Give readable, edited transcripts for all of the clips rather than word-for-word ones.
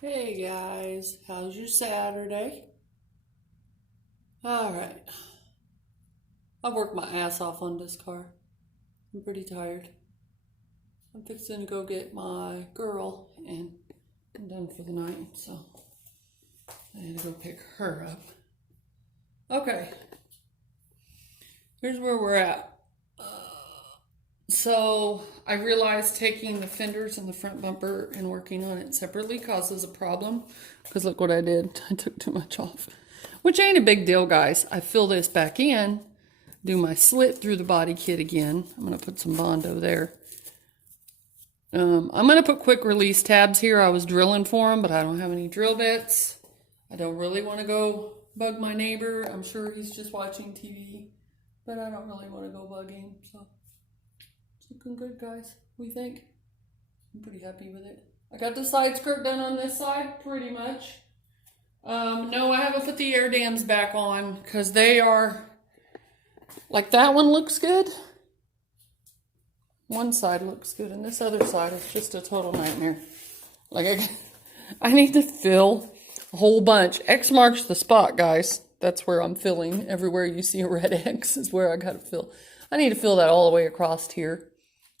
Hey guys, how's your Saturday? Alright, I've worked my ass off on this car. I'm pretty tired. I'm fixing to go get my girl and I'm done for the night, so I had to go pick her up. Okay, here's where we're at. So I realized taking the fenders and the front bumper and working on it separately causes a problem. Because look what I did. I took too much off. Which ain't a big deal, guys. I fill this back in, do my slit through the body kit again. I'm going to put some Bondo there. I'm going to put quick release tabs here. I was drilling for them, but I don't have any drill bits. I don't really want to go bug my neighbor. I'm sure he's just watching TV, but I don't really want to go bug him, so... Looking good, guys. What do you think? I'm pretty happy with it. I got the side skirt done on this side, pretty much. No, I haven't put the air dams back on because they are, like that one looks good. One side looks good and this other side is just a total nightmare. Like I need to fill a whole bunch. X marks the spot, guys. That's where I'm filling. Everywhere you see a red X is where I gotta fill. I need to fill that all the way across here,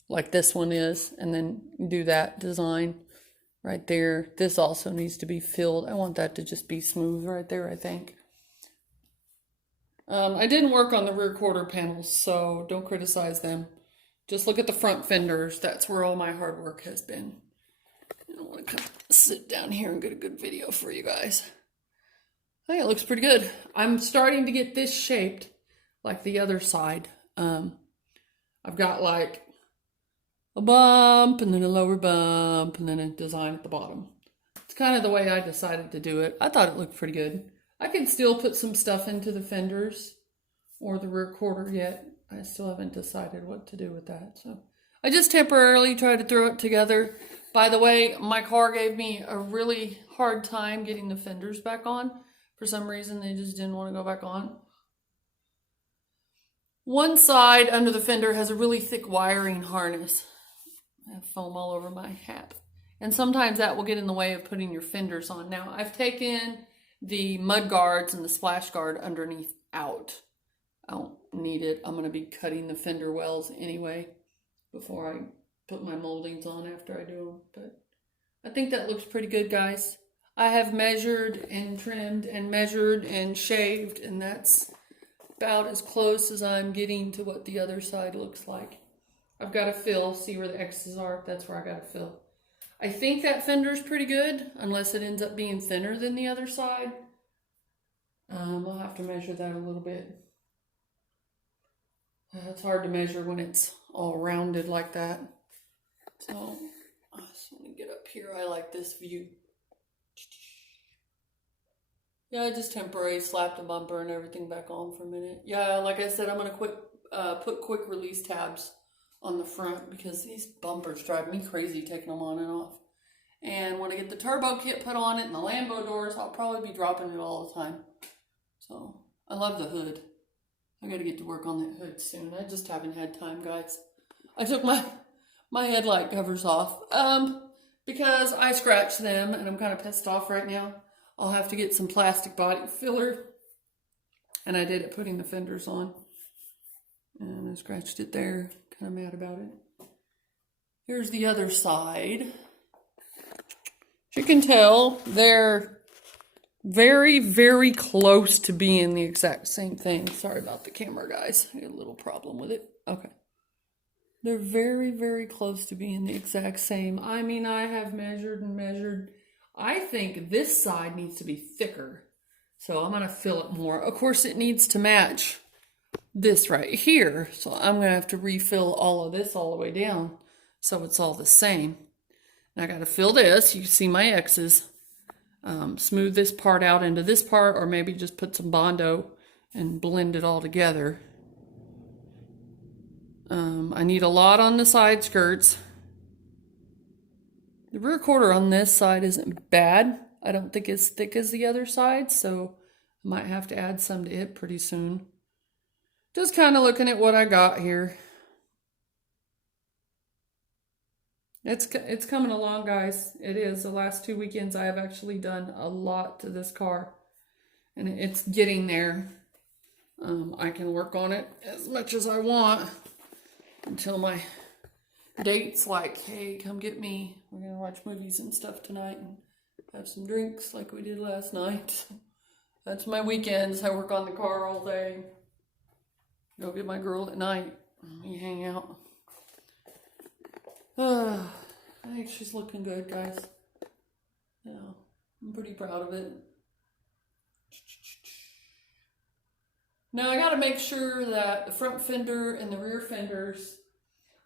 like this one is, and then do that design right there. This also needs to be filled. I want that to just be smooth right there, I think. I didn't work on the rear quarter panels, so don't criticize them. Just look at the front fenders. That's where all my hard work has been. I don't want to sit down here and get a good video for you guys. I think it looks pretty good. I'm starting to get this shaped like the other side. I've got like a bump and then a lower bump and then a design at the bottom. It's kind of the way I decided to do it. I thought it looked pretty good. I can still put some stuff into the fenders or the rear quarter yet. I still haven't decided what to do with that. So I just temporarily tried to throw it together. By the way, my car gave me a really hard time getting the fenders back on. For some reason, they just didn't want to go back on. One side under the fender has a really thick wiring harness. I have foam all over my hat. And sometimes that will get in the way of putting your fenders on. Now, I've taken the mud guards and the splash guard underneath out. I don't need it. I'm going to be cutting the fender wells anyway before I put my moldings on after I do them. But I think that looks pretty good, guys. I have measured and trimmed and measured and shaved, and that's about as close as I'm getting to what the other side looks like. I've got to fill, see where the X's are. That's where I got to fill. I think that fender's pretty good, unless it ends up being thinner than the other side. I'll have to measure that a little bit. It's hard to measure when it's all rounded like that. So, I just want to get up here. I like this view. Yeah, I just temporarily slapped the bumper and everything back on for a minute. Yeah, like I said, I'm going to put quick release tabs on the front because these bumpers drive me crazy taking them on and off. And when I get the turbo kit put on it and the Lambo doors, I'll probably be dropping it all the time. So, I love the hood. I got to get to work on that hood soon. I just haven't had time, guys. I took my headlight covers off because I scratched them and I'm kind of pissed off right now. I'll have to get some plastic body filler. And I did it putting the fenders on. And I scratched it there. Kind of mad about it. Here's the other side. As you can tell, they're very, very close to being the exact same thing. Sorry about the camera, guys. I got a little problem with it. Okay. They're very, very close to being the exact same. I mean, I have measured and measured. I think this side needs to be thicker. So I'm going to fill it more. Of course, it needs to match this right here. So I'm going to have to refill all of this all the way down so it's all the same. And I got to fill this. You can see my X's. Smooth this part out into this part, or maybe just put some Bondo and blend it all together. I need a lot on the side skirts. The rear quarter on this side isn't bad. I don't think it's thick as the other side, so I might have to add some to it pretty soon. Just kind of looking at what I got here. It's coming along, guys. It is. The last 2 weekends I have actually done a lot to this car. And it's getting there. I can work on it as much as I want until my date's like, hey, come get me. We're going to watch movies and stuff tonight and have some drinks like we did last night. That's my weekends. I work on the car all day. Go get my girl at night. We hang out. I think she's looking good, guys. Yeah, I'm pretty proud of it. Now I gotta make sure that the front fender and the rear fenders,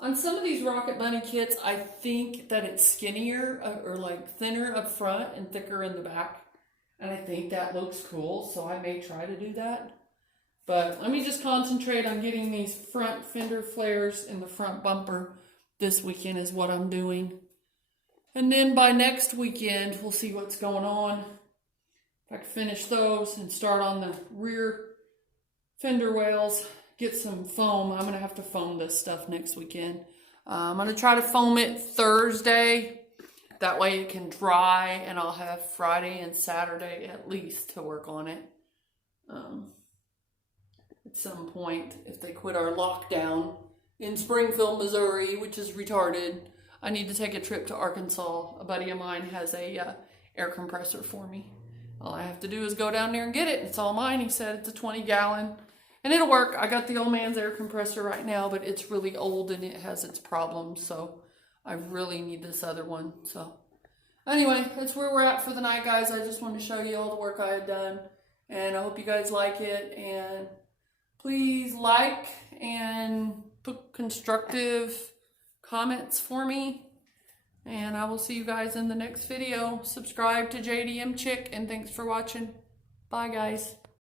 on some of these Rocket Bunny kits, I think that it's skinnier or like thinner up front and thicker in the back. And I think that looks cool, so I may try to do that. But let me just concentrate on getting these front fender flares in the front bumper this weekend is what I'm doing. And then by next weekend, we'll see what's going on. If I can finish those and start on the rear fender wells, get some foam. I'm going to have to foam this stuff next weekend. I'm going to try to foam it Thursday. That way it can dry and I'll have Friday and Saturday at least to work on it. At some point, if they quit our lockdown in Springfield, Missouri, which is retarded, I need to take a trip to Arkansas. A buddy of mine has a air compressor for me. All I have to do is go down there and get it. It's all mine. He said it's a 20-gallon. And it'll work. I got the old man's air compressor right now, but it's really old and it has its problems. So I really need this other one. So anyway, that's where we're at for the night, guys. I just wanted to show you all the work I had done. And I hope you guys like it. And please like and put constructive comments for me. And I will see you guys in the next video. Subscribe to JDM Chick, and thanks for watching. Bye, guys.